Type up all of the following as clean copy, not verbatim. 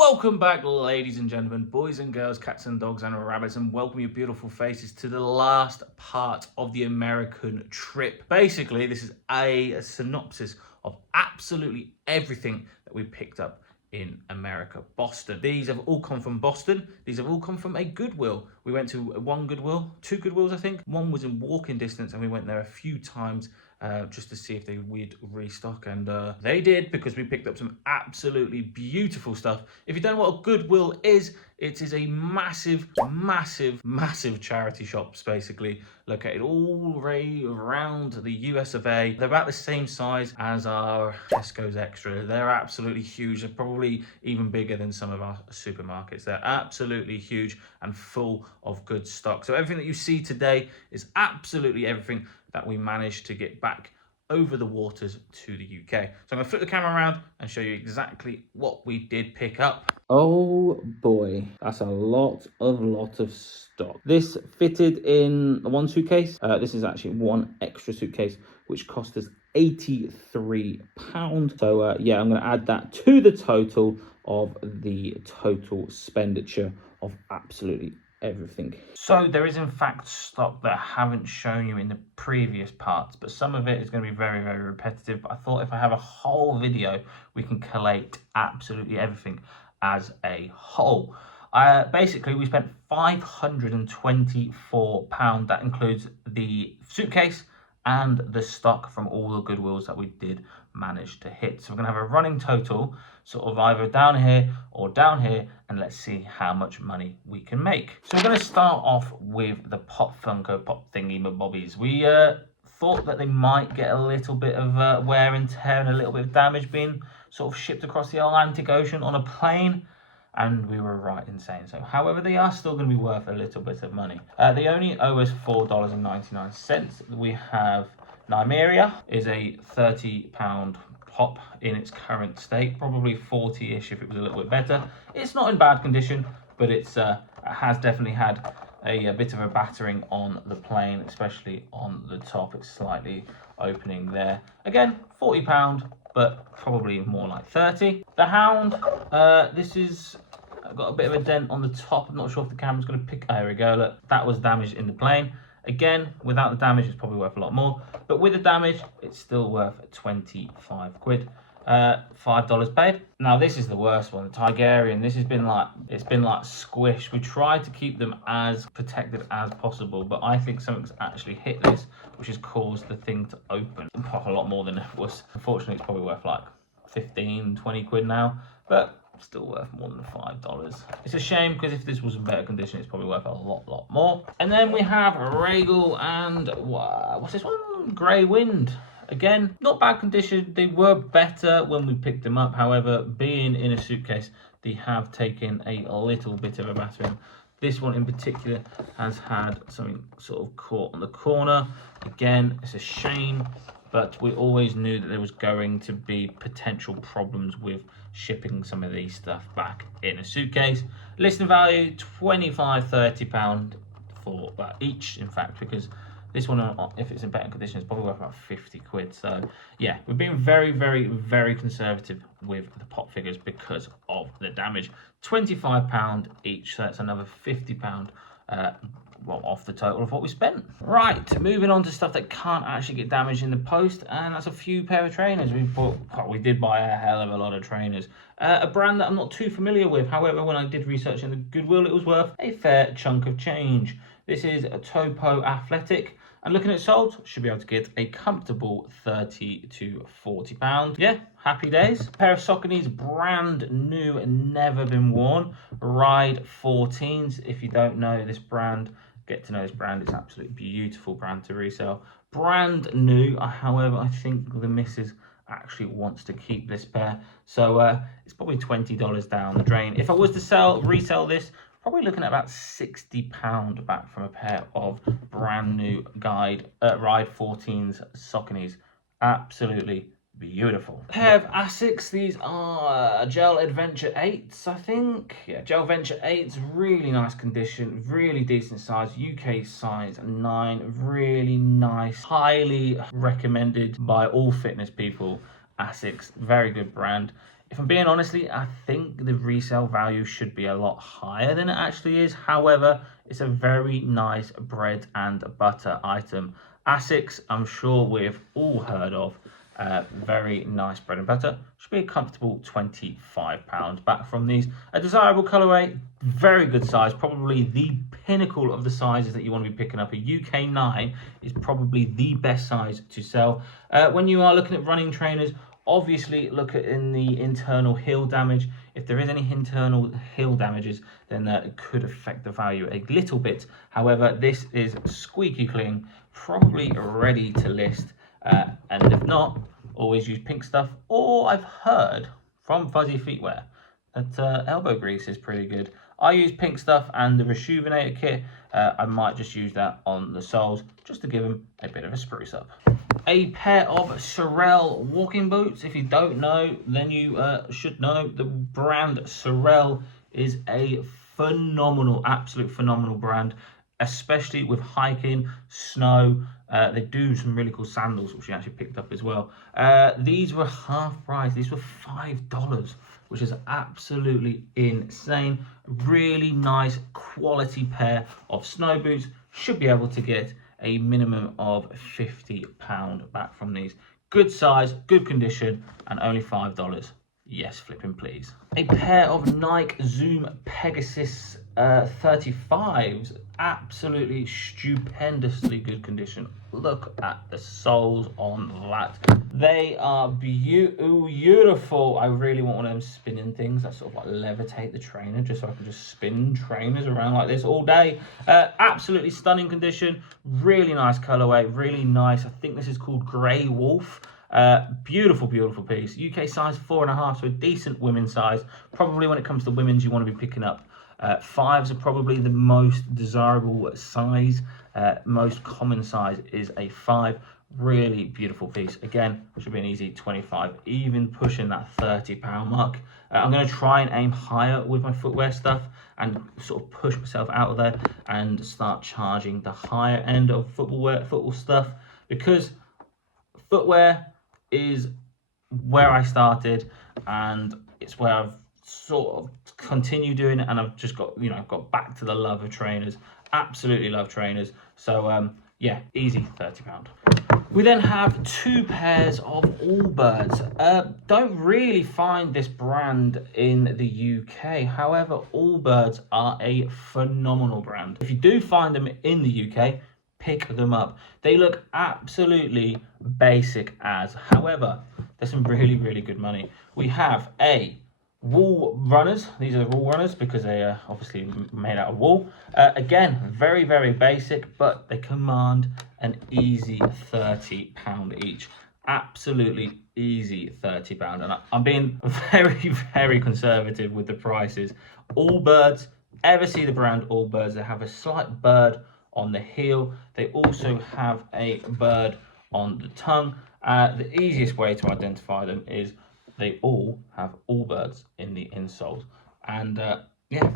Welcome back, ladies and gentlemen, boys and girls, cats and dogs and rabbits, and welcome your beautiful faces to the last part of the American trip. Basically, this is a synopsis of absolutely everything that we picked up in America, Boston. These have all come from Boston. These have all come from a Goodwill. We went to one Goodwill, two Goodwills, I think. One was in walking distance, and we went there a few times just to see if they would restock, and they did, because we picked up some absolutely beautiful stuff. If you don't know what a Goodwill is, it is a massive charity shops, basically located all around the US of A. They're about the same size as our Tesco's Extra. They're absolutely huge. They're probably even bigger than some of our supermarkets. They're absolutely huge and full of good stock. So everything that you see today is absolutely everything that we managed to get back over the waters to the UK. So I'm going to flip the camera around and show you exactly what we did pick up. Oh boy, that's a lot of stock. This fitted in one suitcase. This is actually one extra suitcase, which cost us £83. So yeah, I'm going to add that to the total of the total expenditure of absolutely everything. So there is in fact stock that I haven't shown you in the previous parts, but some of it is going to be very repetitive. But I thought if I have a whole video, we can collate absolutely everything as a whole. Basically, we spent £524. That includes the suitcase and the stock from all the Goodwills that we did manage to hit. So we're going to have a running total, sort of either down here or down here, and let's see how much money we can make. So we're going to start off with the Pop Funko Pop thingy bobbies. We thought that they might get a little bit of wear and tear and a little bit of damage being sort of shipped across the Atlantic Ocean on a plane, and we were right in saying so. However, they are still going to be worth a little bit of money. They only owe us $4.99. We have Nymeria, is a £30 pop in its current state, probably 40-ish if it was a little bit better. It's not in bad condition, but it has definitely had a bit of a battering on the plane, especially on the top. It's slightly opening there. Again, £40, but probably more like 30. The Hound, this is got a bit of a dent on the top. I'm not sure if the camera's going to pick. There we go. Look, that was damaged in the plane. Again, without the damage, it's probably worth a lot more. But with the damage, it's still worth 25 quid. $5 paid. Now this is the worst one, the Tigerian. This has been like, it's been like squished. We tried to keep them as protected as possible, but I think something's actually hit this, which has caused the thing to open a lot more than it was. Unfortunately, it's probably worth like 15, 20 quid now, but still worth more than $5. It's a shame, because if this was in better condition, it's probably worth a lot more. And then we have Regal and what's this one? Grey Wind. Again, not bad condition. They were better when we picked them up. However, being in a suitcase, they have taken a little bit of a battering. This one in particular has had something sort of caught on the corner. Again, it's a shame, but we always knew that there was going to be potential problems with shipping some of these stuff back in a suitcase. Listing value £25–30 for each, in fact, because this one, if it's in better condition, it's probably worth about 50 quid. So yeah, we've been very conservative with the pop figures because of the damage. £25 each, so that's another £50 well, off the total of what we spent. Right, moving on to stuff that can't actually get damaged in the post, and that's a few pair of trainers. We did buy a hell of a lot of trainers. A brand that I'm not too familiar with. However, when I did research in the Goodwill, it was worth a fair chunk of change. This is a Topo Athletic, and looking at sold, should be able to get a comfortable £30 to £40. Yeah, happy days. A pair of Sauconys, brand new, never been worn. Ride 14s. If you don't know this brand, get to know this brand. It's absolutely beautiful brand to resell. Brand new. However, I think the missus actually wants to keep this pair, so it's probably $20 down the drain. If I was to resell this, probably looking at about £60 back from a pair of brand new Ride 14s Sauconys. Absolutely beautiful. A pair of Asics. These are Gel Adventure 8s, I think. Yeah, Gel Adventure 8s, really nice condition, really decent size, UK size 9, really nice, highly recommended by all fitness people. Asics, very good brand. If I'm being honestly, I think the resale value should be a lot higher than it actually is. However, it's a very nice bread and butter item. Asics, I'm sure we've all heard of. Very nice bread and butter. Should be a comfortable £25 back from these. A desirable colourway, very good size, probably the pinnacle of the sizes that you want to be picking up. A UK 9 is probably the best size to sell. When you are looking at running trainers, obviously look at in the internal heel damage. If there is any internal heel damages, then it could affect the value a little bit. However, this is squeaky clean, probably ready to list. And if not, always use pink stuff. Or I've heard from Fuzzy Feetwear that elbow grease is pretty good. I use pink stuff and the Rejuvenator kit. I might just use that on the soles just to give them a bit of a spruce up. A pair of Sorel walking boots. If you don't know, then you should know. The brand Sorel is a phenomenal, absolute phenomenal brand, especially with hiking, snow. They do some really cool sandals, which we actually picked up as well. These were half price. These were $5, which is absolutely insane. Really nice quality pair of snow boots. Should be able to get a minimum of £50 back from these. Good size, good condition, and only $5. Yes, flipping please. A pair of Nike Zoom Pegasus 35s, absolutely stupendously good condition. Look at the soles on that. They are beautiful. I really want one of them spinning things that sort of like levitate the trainer, just so I can just spin trainers around like this all day. Absolutely stunning condition, really nice colorway, really nice. I think this is called Grey Wolf. Beautiful piece. UK size 4.5, so a decent women's size. Probably when it comes to women's, you want to be picking up 5s are probably the most desirable size. Most common size is a 5. Really beautiful piece. Again, should be an easy 25, even pushing that £30 mark. I'm going to try and aim higher with my footwear stuff and sort of push myself out of there and start charging the higher end of football stuff, because footwear is where I started and it's where I've sort of continued doing it, and I've just got, got back to the love of trainers. Absolutely love trainers. So yeah, easy £30. We then have 2 pairs of Allbirds. Don't really find this brand in the UK. However, Allbirds are a phenomenal brand. If you do find them in the UK, pick them up. They look absolutely basic as. However, there's some really good money. We have a wool runners. These are the wool runners because they are obviously made out of wool. Again, very basic, but they command an easy £30 each. Absolutely easy £30. And I'm being very conservative with the prices. Allbirds, ever see the brand Allbirds, they have a slight bird on the heel. They also have a bird on the tongue. The easiest way to identify them is they all have Allbirds in the insoles. And yeah,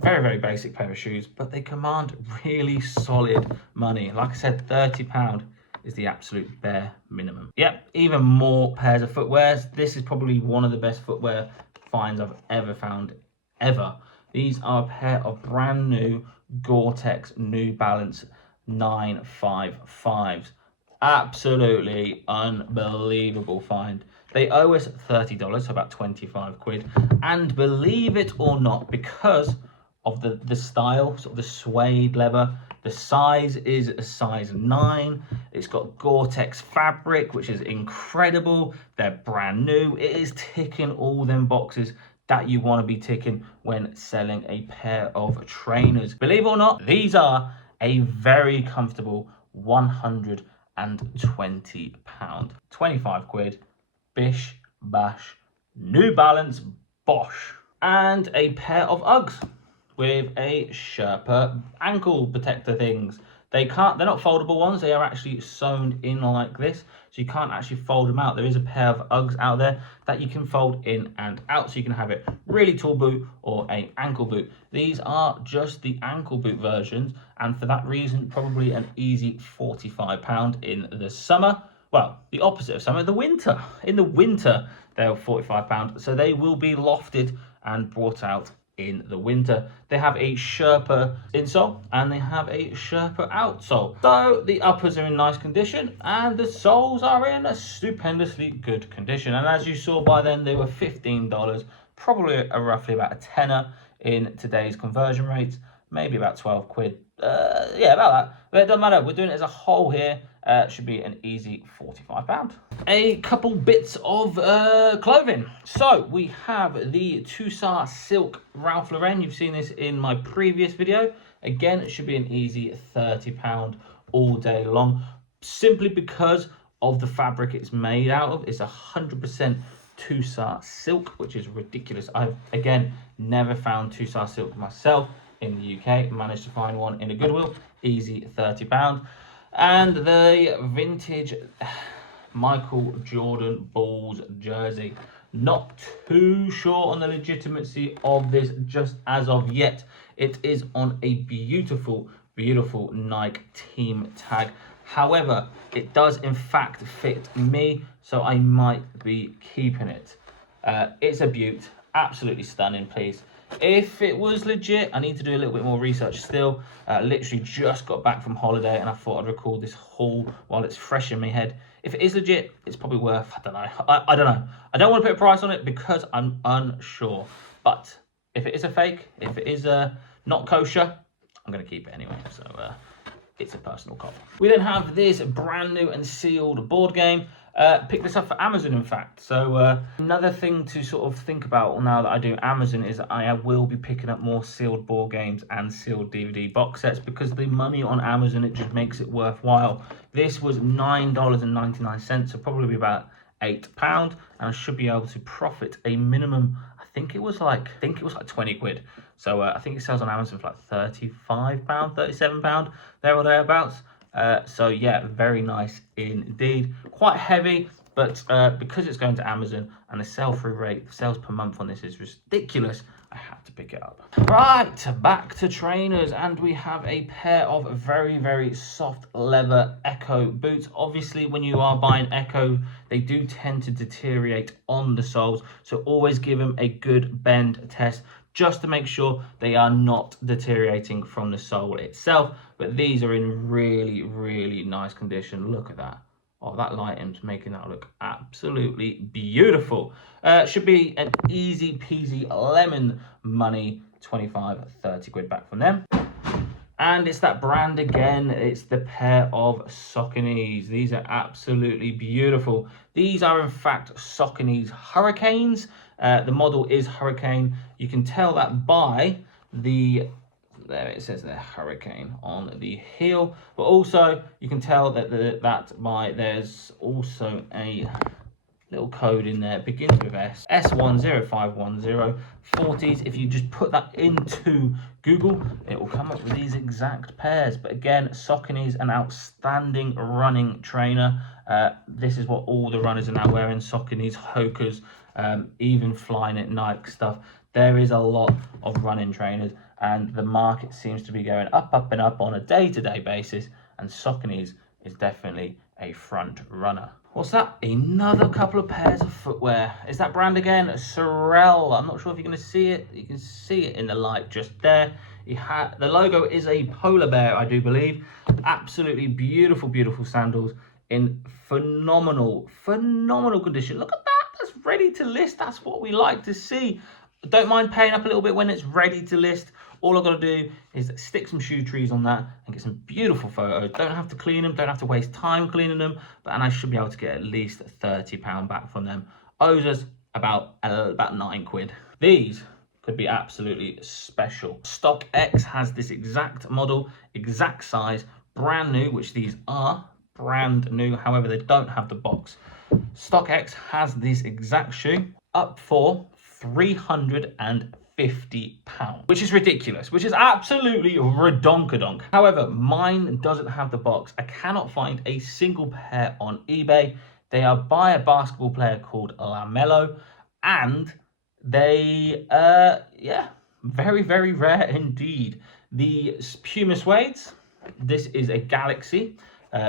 very basic pair of shoes, but they command really solid money. Like I said, £30 is the absolute bare minimum. Yep, even more pairs of footwears. This is probably one of the best footwear finds I've ever found, ever. These are a pair of brand new Gore-Tex New Balance 955s. Absolutely unbelievable find. They owe us $30, so about 25 quid. And believe it or not, because of the style, sort of the suede leather, the size is a size 9. It's got Gore-Tex fabric, which is incredible. They're brand new. It is ticking all them boxes that you want to be ticking when selling a pair of trainers. Believe it or not, these are a very comfortable £120. 25 quid. Bish, bash, New Balance, bosh. And a pair of Uggs with a Sherpa ankle protector things. They're not foldable ones, they are actually sewn in like this, so you can't actually fold them out. There is a pair of Uggs out there that you can fold in and out, so you can have it really tall boot or a ankle boot. These are just the ankle boot versions, and for that reason, probably an easy £45 in the summer. well, the opposite of summer, the winter. In the winter, they're £45, so they will be lofted and brought out in the winter. They have a Sherpa insole and they have a Sherpa outsole. So the uppers are in nice condition and the soles are in a stupendously good condition. And as you saw by then, they were $15, probably roughly about a tenner in today's conversion rates, maybe about 12 quid. Yeah, about that. But it doesn't matter. We're doing it as a whole here. Should be an easy £45. A couple bits of clothing. So we have the Tussar Silk Ralph Lauren. You've seen this in my previous video. Again, it should be an easy £30 all day long, simply because of the fabric it's made out of. It's 100% Tussar silk, which is ridiculous. I've, again, never found Tussar silk myself in the UK. Managed to find one in a Goodwill. Easy £30. And the vintage Michael Jordan Bulls jersey. Not too sure on the legitimacy of this just as of yet. It is on a beautiful, beautiful Nike team tag. However, it does in fact fit me, so I might be keeping it. It's a beaut, absolutely stunning piece. If it was legit, I need to do a little bit more research still. Literally just got back from holiday and I thought I'd record this haul while it's fresh in my head. If it is legit, it's probably worth, I don't know. I don't know. I don't want to put a price on it because I'm unsure. But if it is a fake, if it is not kosher, I'm going to keep it anyway. So it's a personal call. We then have this brand new and sealed board game. Picked this up for Amazon, in fact. So another thing to sort of think about now that I do Amazon is I will be picking up more sealed board games and sealed DVD box sets, because the money on Amazon, it just makes it worthwhile. This was $9.99, so probably about £8, and I should be able to profit a minimum. I think it was like 20 quid. So I think it sells on Amazon for like £35, £37, there or thereabouts. So yeah, very nice indeed. Quite heavy, but because it's going to Amazon and the sell-through rate, the sales per month on this is ridiculous, I had to pick it up. Right, back to trainers, and we have a pair of very, very soft leather Echo boots. Obviously, when you are buying Echo, they do tend to deteriorate on the soles, so always give them a good bend test, just to make sure they are not deteriorating from the sole itself. But these are in really, really nice condition. Look at that. Oh, that lighting's making that look absolutely beautiful. Should be an easy peasy lemon money, 25, 30 quid back from them. And it's that brand again. It's the pair of Saucony's. These are absolutely beautiful. These are in fact Saucony's Hurricanes. The model is Hurricane. You can tell that by the, there it says there, Hurricane on the heel. But also you can tell that there's also a little code in there. It begins with S. S10510 40s. If you just put that into Google, it will come up with these exact pairs. But again, Saucony's an outstanding running trainer. This is what all the runners are now wearing. Saucony's, Hoka's, even flying at Nike stuff. There is a lot of running trainers, and the market seems to be going up, up, and up on a day-to-day basis. And Saucony's is definitely a front runner. What's that? Another couple of pairs of footwear. Is that brand again? Sorel. I'm not sure if you're going to see it. You can see it in the light just there. The logo is a polar bear, I do believe. Absolutely beautiful, beautiful sandals in phenomenal, phenomenal condition. Look at that. That's ready to list. That's what we like to see. Don't mind paying up a little bit when it's ready to list. All I've got to do is stick some shoe trees on that and get some beautiful photos. Don't have to clean them, don't have to waste time cleaning them, and I should be able to get at least £30 back from them. Owes us about 9 quid. These could be absolutely special. StockX has this exact model, exact size, brand new, which these are brand new. However, they don't have the box. StockX has this exact shoe up for £350, which is ridiculous, which is absolutely redonkadonk. However, mine doesn't have the box. I cannot find a single pair on eBay. They are by a basketball player called LaMelo, and they, yeah, very, very rare indeed. The Puma suedes, this is a Galaxy.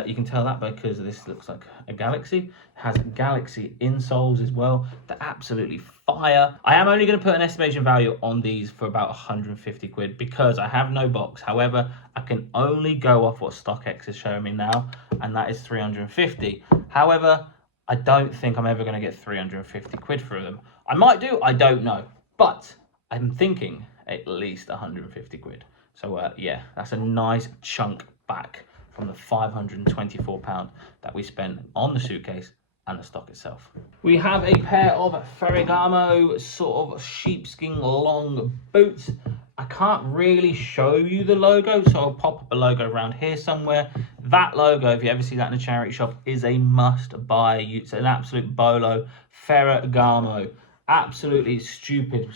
You can tell that because this looks like a Galaxy. It has Galaxy insoles as well. They're absolutely fire. I am only going to put an estimation value on these for about 150 quid because I have no box. However, I can only go off what StockX is showing me now, and that is 350. However, I don't think I'm ever going to get 350 quid for them. I might do, I don't know. But I'm thinking at least 150 quid. So yeah, that's a nice chunk back from the £524 that we spent on the suitcase and the stock itself. We have a pair of Ferragamo sort of sheepskin long boots. I can't really show you the logo, so I'll pop up a logo around here somewhere. That logo, if you ever see that in a charity shop, is a must buy. It's an absolute bolo. Ferragamo, absolutely stupid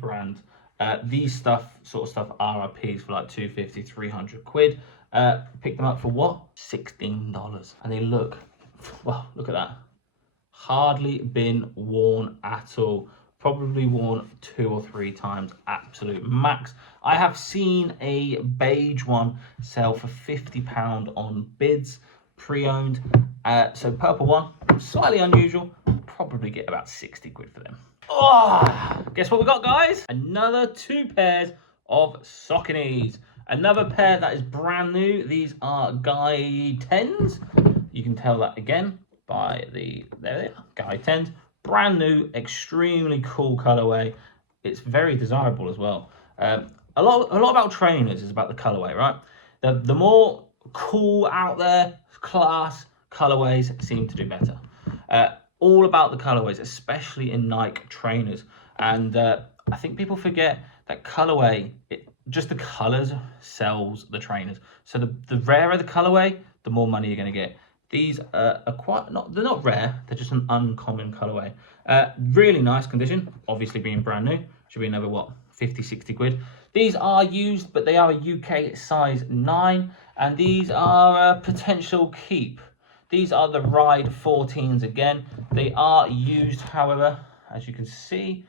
brand. These sort of stuff RRPs for like 250, 300 quid. Picked them up for what? $16. And they look, well, look at that. Hardly been worn at all. Probably worn 2 or 3 times, absolute max. I have seen a beige one sell for £50 on bids, pre-owned. So purple one, slightly unusual. Probably get about 60 quid for them. Oh, guess what we got, guys? Another 2 pairs of Sauconys. Another pair that is brand new. These are Guy 10s. You can tell that again by the, there they are, Guy 10s. Brand new, extremely cool colorway. It's very desirable as well. A lot about trainers is about the colorway, right? The more cool out there, class colorways seem to do better. All about the colorways, especially in Nike trainers. And I think people forget that colorway, just the colors sells the trainers. So the rarer the colorway, the more money you're going to get. These are they're not rare, they're just an uncommon colorway. Really nice condition, obviously being brand new. Should be another, what, 50, 60 quid. These are used, but they are a UK size 9, and these are a potential keep. These are the Ride 14s again. They are used, however, as you can see,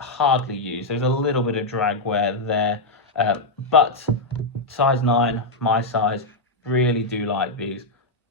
hardly used. There's a little bit of drag wear there, but size 9, my size, really do like these.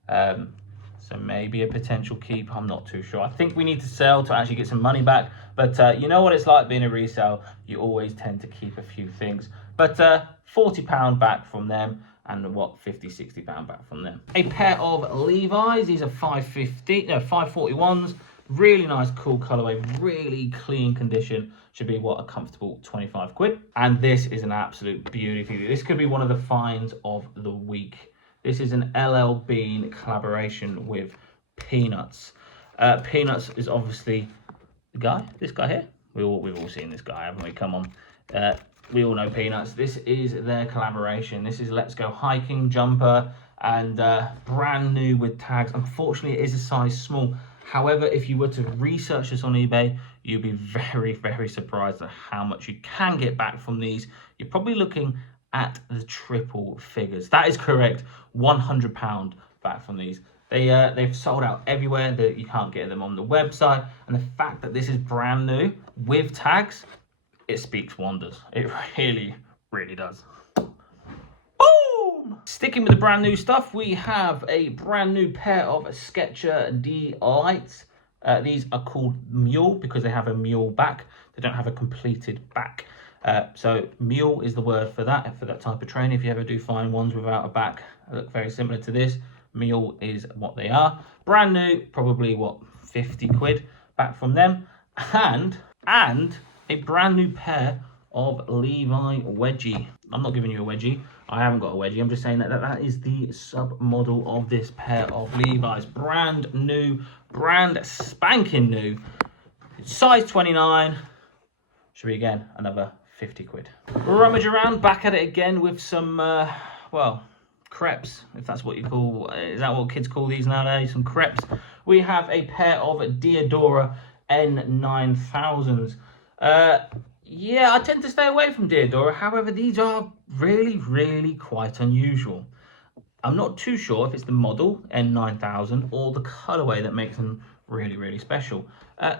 So maybe a potential keep, I'm not too sure. I think we need to sell to actually get some money back, but you know what it's like being a resale, you always tend to keep a few things. But £40 back from them, and what, 50, 60 pound back from them. A pair of Levi's, these are 541s, really nice cool colorway, really clean condition, should be what, a comfortable 25 quid. And this is an absolute beauty. This could be one of the finds of the week. This is an LL Bean collaboration with Peanuts. Peanuts is obviously the guy, this guy here. We've all seen this guy, haven't we? Come on. We all know Peanuts. This is their collaboration. This is Let's Go Hiking jumper, and brand new with tags. Unfortunately, it is a size small. However, if you were to research this on eBay, you'd be very, very surprised at how much you can get back from these. You're probably looking at the triple figures. That is correct. £100 back from these. They've sold out everywhere. That you can't get them on the website. And the fact that this is brand new with tags, it speaks wonders. It really, really does. Boom! Sticking with the brand new stuff, we have a brand new pair of Skechers D Lights. These are called Mule because they have a mule back. They don't have a completed back. So mule is the word for that type of train. If you ever do find ones without a back that look very similar to this, mule is what they are. Brand new, probably what, 50 quid back from them. And a brand new pair of Levi wedgie. I'm not giving you a wedgie. I haven't got a wedgie. I'm just saying that is the sub model of this pair of Levi's. Brand new, brand spanking new. Size 29. Should be again another 50 quid. Rummage around, back at it again with some, well, crepes, if that's what you call, is that what kids call these nowadays? Some crepes. We have a pair of Diadora N9000s. Yeah, I tend to stay away from Diadora. However, these are really, really quite unusual. I'm not too sure if it's the model N9000 or the colorway that makes them really, really special.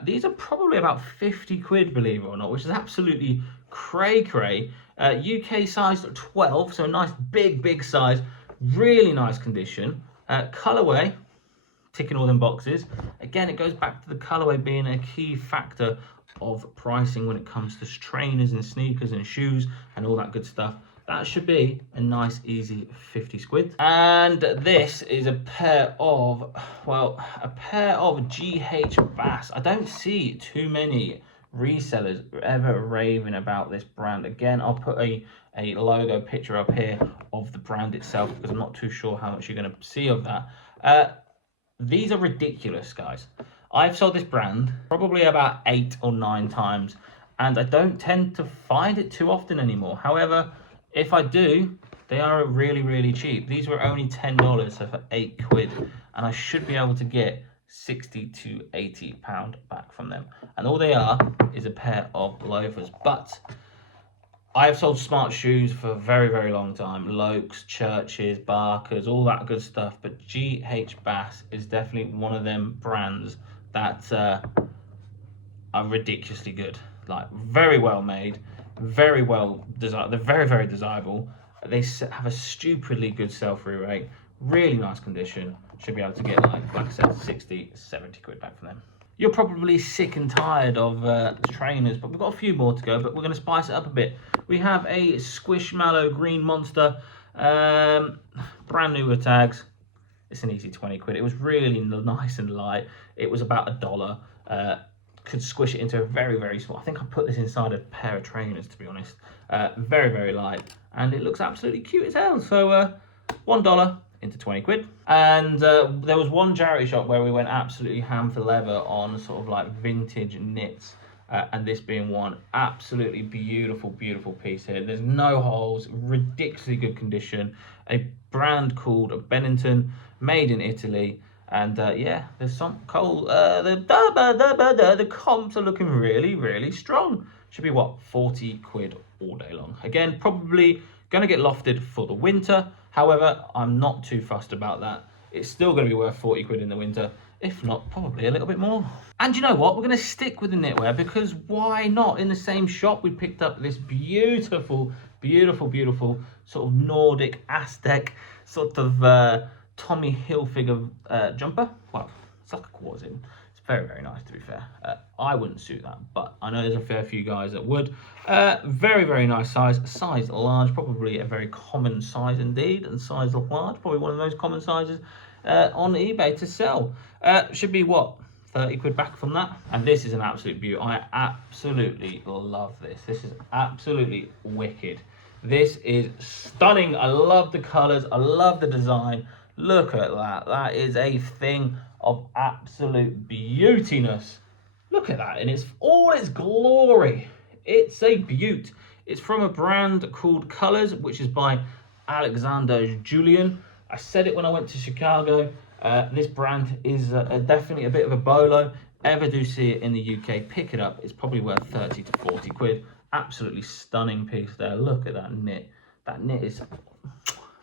These are probably about 50 quid, believe it or not, which is absolutely cray. UK size 12, so a nice big size. Really nice condition. Colorway, ticking all them boxes. Again, it goes back to the colorway being a key factor of pricing when it comes to trainers and sneakers and shoes and all that good stuff. That should be a nice, easy 50 squid. And this is a pair of, well, a pair of GH Bass. I don't see too many resellers ever raving about this brand. Again, I'll put a logo picture up here of the brand itself because I'm not too sure how much you're going to see of that. These are ridiculous, guys. I've sold this brand probably about 8 or 9 times, and I don't tend to find it too often anymore. However, if I do, they are really, really cheap. These were only $10, so for 8 quid, and I should be able to get 60 to 80 pound back from them. And all they are is a pair of loafers. But I've sold smart shoes for a very, very long time. Lokes, Churches, Barkers, all that good stuff. But GH Bass is definitely one of them brands that are ridiculously good. Like, very well made, very well designed. They're very, very desirable. They have a stupidly good sell-through rate. Really nice condition. Should be able to get, like I said, 60, 70 quid back from them. You're probably sick and tired of trainers, but we've got a few more to go, but we're going to spice it up a bit. We have a Squishmallow Green Monster, brand new with tags. It's an easy 20 quid. It was really nice and light. It was about $1. Could squish it into a very, very small. I think I put this inside a pair of trainers, to be honest. Very, very light, and it looks absolutely cute as hell. So $1 into 20 quid. And there was one charity shop where we went absolutely ham for leather on sort of like vintage knits, and this being one. Absolutely beautiful, beautiful piece here. There's no holes, ridiculously good condition. A brand called Bennington, made in Italy. And yeah, there's some coal. The comps are looking really, really strong. Should be what, 40 quid all day long. Again, probably gonna get lofted for the winter. However, I'm not too fussed about that. It's still gonna be worth 40 quid in the winter. If not, probably a little bit more. And you know what? We're gonna stick with the knitwear because why not? In the same shop, we picked up this beautiful, beautiful, beautiful sort of Nordic Aztec sort of Tommy Hilfiger jumper. Well, it's like a quarter in. It's very, very nice, to be fair. I wouldn't suit that, but I know there's a fair few guys that would. Very, very nice size large, probably a very common size indeed, and size large, probably one of those common sizes on eBay to sell. Should be what, 30 quid back from that. And this is an absolute beauty. I absolutely love this. This is absolutely wicked. This is stunning. I love the colors. I love the design. Look at that. That is a thing of absolute beautiness. Look at that in its all its glory. It's a beaut. It's from a brand called Colors, which is by Alexander Julian. I said it when I went to Chicago. This brand is definitely a bit of a bolo. Ever do see it in the UK, pick it up. It's probably worth 30 to 40 quid. Absolutely stunning piece there. Look at that knit. That knit is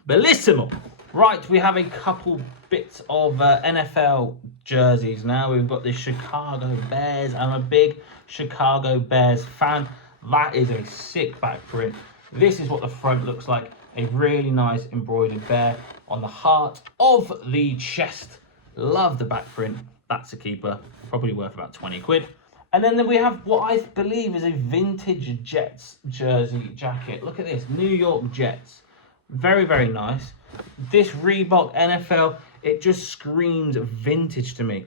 bellissimo. Right, we have a couple bits of NFL jerseys now. We've got the Chicago Bears. I'm a big Chicago Bears fan. That is a sick back print. This is what the front looks like. A really nice embroidered bear on the heart of the chest. Love the back print. That's a keeper. Probably worth about 20 quid. And then we have what I believe is a vintage Jets jersey jacket. Look at this, New York Jets. Very, very nice. This Reebok NFL, it just screams vintage to me.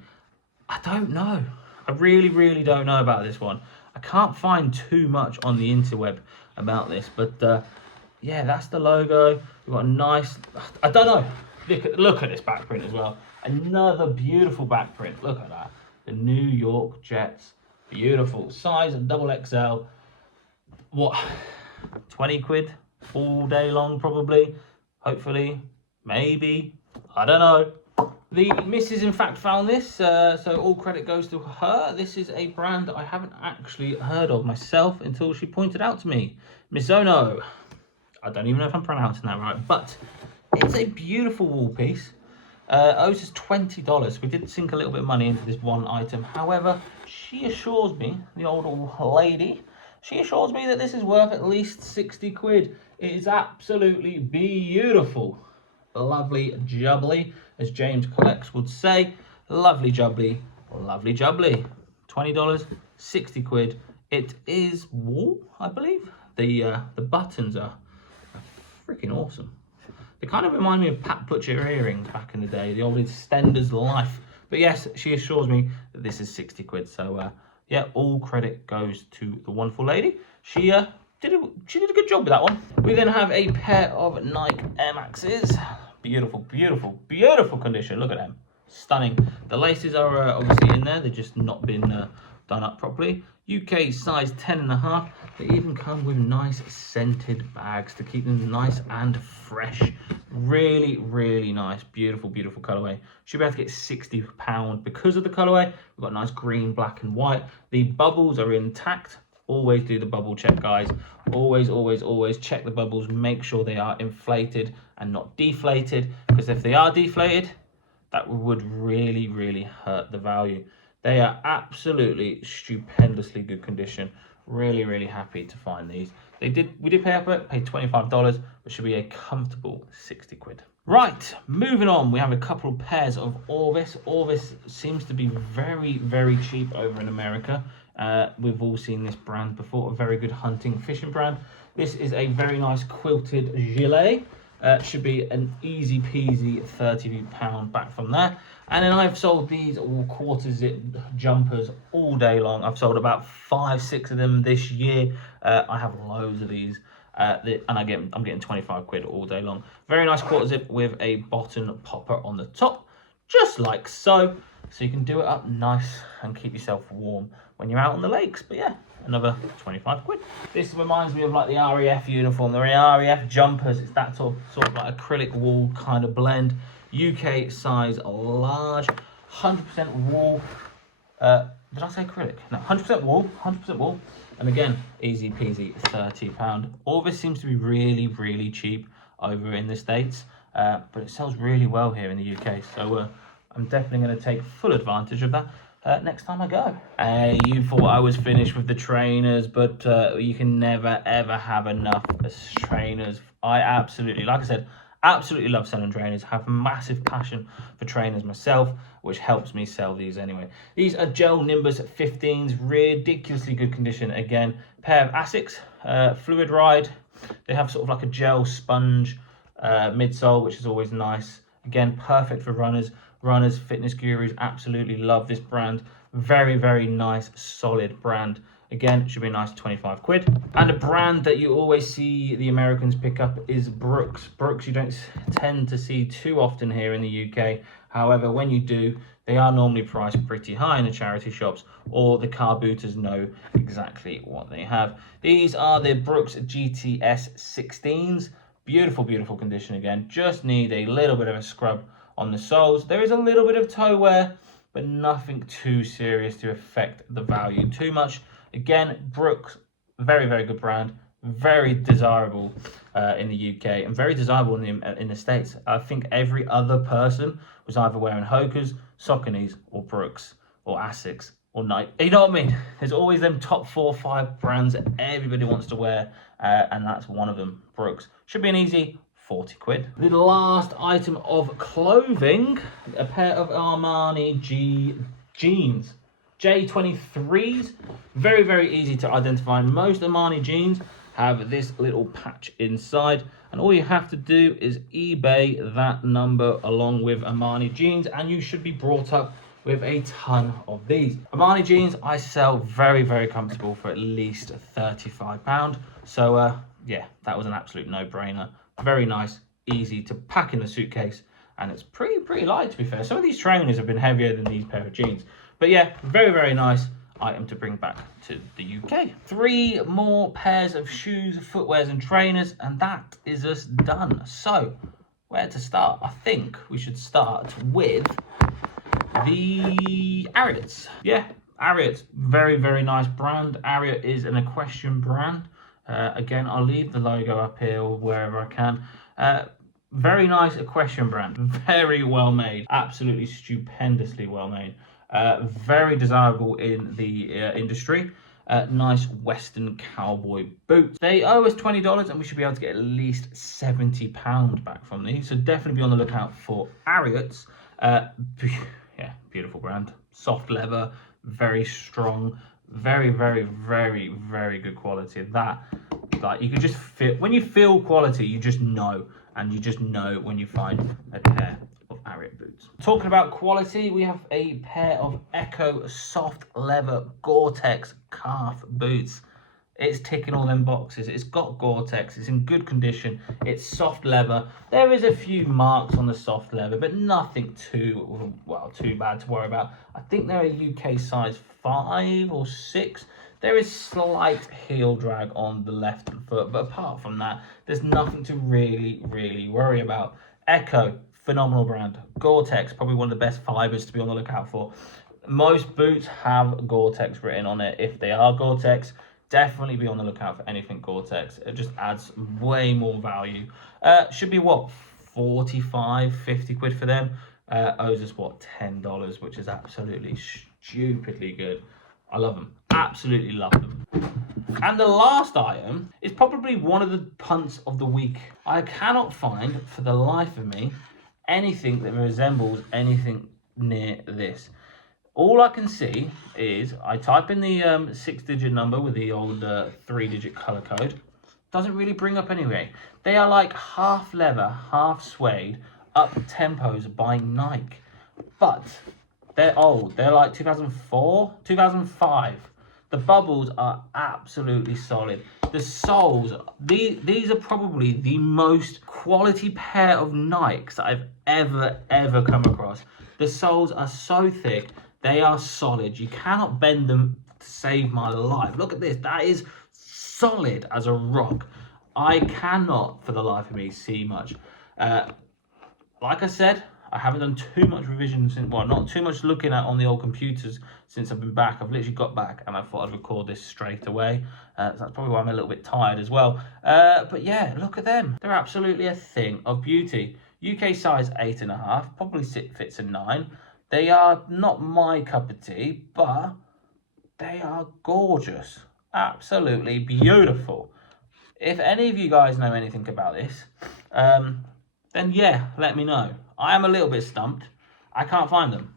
I don't know. I really, really don't know about this one. I can't find too much on the interweb about this, but yeah, that's the logo. We've got a nice, I don't know. Look at this back print as well. Another beautiful back print. Look at that. The New York Jets. Beautiful. Size of XXL. What? 20 quid all day long, probably. Hopefully. Maybe. I don't know. The missus, in fact, found this, so all credit goes to her. This is a brand that I haven't actually heard of myself until she pointed out to me. Mizuno. I don't even know if I'm pronouncing that right, but it's a beautiful wool piece. Owes us $20. We did sink a little bit of money into this one item. However, she assures me, the old lady, she assures me that this is worth at least 60 quid. It is absolutely beautiful. lovely jubbly, as James Collects would say. Lovely jubbly, lovely jubbly. $20, 60 quid. It is wool, I believe. The buttons are freaking awesome. They kind of remind me of Pat Butcher earrings back in the day, the old extenders life. But yes, she assures me that this is 60 quid. So yeah, all credit goes to the wonderful lady. She did a good job with that one. We then have a pair of Nike Air Maxes. Beautiful, beautiful, beautiful condition. Look at them. Stunning. The laces are obviously in there. They've just not been done up properly. UK size 10.5. They even come with nice scented bags to keep them nice and fresh. Really, really nice. Beautiful, beautiful colorway. Should be able to get £60 because of the colorway. We've got nice green, black and white. The bubbles are intact. Always do the bubble check, guys. Always, always, always check the bubbles. Make sure they are inflated and not deflated, because if they are deflated, that would really, really hurt the value. They are absolutely stupendously good condition. Really, really happy to find these. We did pay up it, paid $25, which should be a comfortable 60 quid. Right, moving on, we have a couple of pairs of Orvis. Orvis seems to be very, very cheap over in America. We've all seen this brand before, a very good hunting fishing brand. This is a very nice quilted gilet. Should be an easy peasy £30 back from there. And then I've sold these all quarter zip jumpers all day long. I've sold about 5-6 of them this year. I have loads of these. And I'm getting 25 quid all day long. Very nice quarter zip with a button popper on the top, just like so. So you can do it up nice and keep yourself warm when you're out on the lakes. But yeah, another 25 quid. This reminds me of like the RAF uniform, the RAF jumpers. It's that sort of like acrylic wool kind of blend. UK size large, 100% wool. Did I say acrylic? No, 100% wool, 100% wool. And again, easy peasy, £30. All this seems to be really, really cheap over in the States, but it sells really well here in the UK. So I'm definitely going to take full advantage of that next time I go. You thought I was finished with the trainers, but you can never, ever have enough trainers. I absolutely, like I said, absolutely love selling trainers. Have a massive passion for trainers myself, which helps me sell these anyway. These are Gel Nimbus 15s, ridiculously good condition. Again, pair of Asics, fluid ride. They have sort of like a gel sponge midsole, which is always nice. Again, perfect for runners. Runners, fitness gurus absolutely love this brand. Very, very nice, solid brand. Again, should be a nice 25 quid. And a brand that you always see the Americans pick up is Brooks. Brooks you don't tend to see too often here in the UK. However, when you do, they are normally priced pretty high in the charity shops, or the car booters know exactly what they have. These are the Brooks GTS 16s. Beautiful, beautiful condition again. Just need a little bit of a scrub on the soles. There is a little bit of toe wear, but nothing too serious to affect the value too much. Again, Brooks, very, very good brand, very desirable in the UK and very desirable in the States. I think every other person was either wearing Hoka's, Saucony's, or Brooks, or Asics, or Nike. You know what I mean? There's always them top 4 or 5 brands that everybody wants to wear, and that's one of them, Brooks. Should be an easy 40 quid. The last item of clothing, a pair of Armani jeans. J23s, very, very easy to identify. Most Armani jeans have this little patch inside, and all you have to do is eBay that number along with Armani jeans, and you should be brought up with a ton of these. Armani jeans I sell very, very comfortable for at least £35. So yeah, that was an absolute no-brainer. Very nice, easy to pack in the suitcase, and it's pretty light, to be fair. Some of these trainers have been heavier than these pair of jeans. But yeah, very, very nice item to bring back to the UK. 3 more pairs of shoes, footwears and trainers, and that is us done. So, where to start? I think we should start with the Ariats. Yeah, Ariat, very, very nice brand. Ariat is an equestrian brand. Again, I'll leave the logo up here or wherever I can. Very nice equestrian brand. Very well made. Absolutely stupendously well made. Very desirable in the industry. nice Western cowboy boots. They owe us $20 and we should be able to get at least £70 back from these. So definitely be on the lookout for Ariats. Yeah, beautiful brand. Soft leather, very strong, very, very, very, very good quality. That, like, you can just feel, when you feel quality, you just know. And you just know when you find a pair of Ariat boots. Talking about quality, we have a pair of Echo soft leather Gore-Tex calf boots. It's ticking all them boxes. It's got Gore-Tex, it's in good condition, it's soft leather. There is a few marks on the soft leather, but nothing too bad to worry about. I think they're a UK size 5 or 6. There is slight heel drag on the left foot, but apart from that, there's nothing to really worry about. Echo, phenomenal brand. Gore-Tex, probably one of the best fibers to be on the lookout for. Most boots have Gore-Tex written on it. If they are Gore-Tex, definitely be on the lookout for anything Gore-Tex. It just adds way more value. Should be what, 45, 50 quid for them. Owes us what, $10, which is absolutely stupidly good. I love them, absolutely love them. And the last item is probably one of the punts of the week. I cannot find for the life of me anything that resembles anything near this. All I can see is I type in the 6-digit number with the old 3-digit color code. Doesn't really bring up anyway. They are like half leather, half suede, up tempos by Nike. But they're old. They're like 2004, 2005. The bubbles are absolutely solid. The soles, these are probably the most quality pair of Nikes that I've ever come across. The soles are so thick. They are solid. You cannot bend them to save my life. Look at this. That is solid as a rock. I cannot, for the life of me, see much. Like I said, I haven't done too much revision since, well, not too much looking at on the old computers since I've been back. I've literally got back and I thought I'd record this straight away. So that's probably why I'm a little bit tired as well. But yeah, look at them. They're absolutely a thing of beauty. UK size 8.5, probably fits a 9. They are not my cup of tea, but they are gorgeous. Absolutely beautiful. If any of you guys know anything about this, then yeah, let me know. I am a little bit stumped. I can't find them,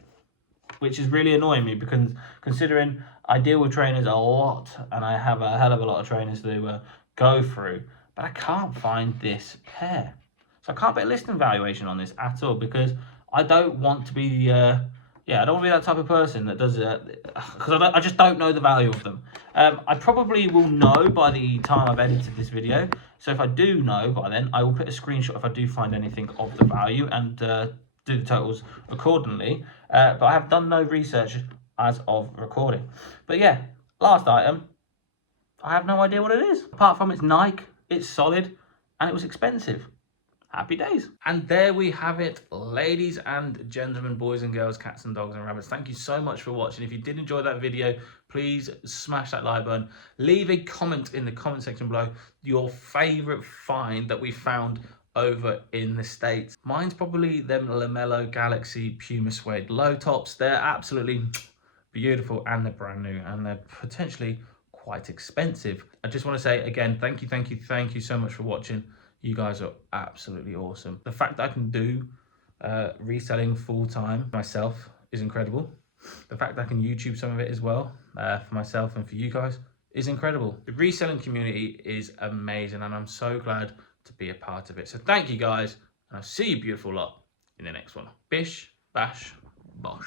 which is really annoying me because considering I deal with trainers a lot and I have a hell of a lot of trainers to go through, but I can't find this pair. So I can't put a listing valuation on this at all because I don't want to be, I don't want to be that type of person that does it because I just don't know the value of them. I probably will know by the time I've edited this video. So if I do know by then, I will put a screenshot if I do find anything of the value and do the totals accordingly. But I have done no research as of recording. But yeah, last item, I have no idea what it is. Apart from it's Nike, it's solid, and it was expensive. Happy days. And there we have it, ladies and gentlemen, boys and girls, cats and dogs and rabbits. Thank you so much for watching. If you did enjoy that video, please smash that like button. Leave a comment in the comment section below your favorite find that we found over in the States. Mine's probably them LaMelo Galaxy Puma Suede low tops. They're absolutely beautiful and they're brand new and they're potentially quite expensive. I just want to say again, thank you so much for watching. You guys are absolutely awesome. The fact that I can do reselling full time myself is incredible. The fact that I can YouTube some of it as well for myself and for you guys is incredible. The reselling community is amazing and I'm so glad to be a part of it. So thank you guys and I'll see you beautiful lot in the next one. Bish, bash, bosh.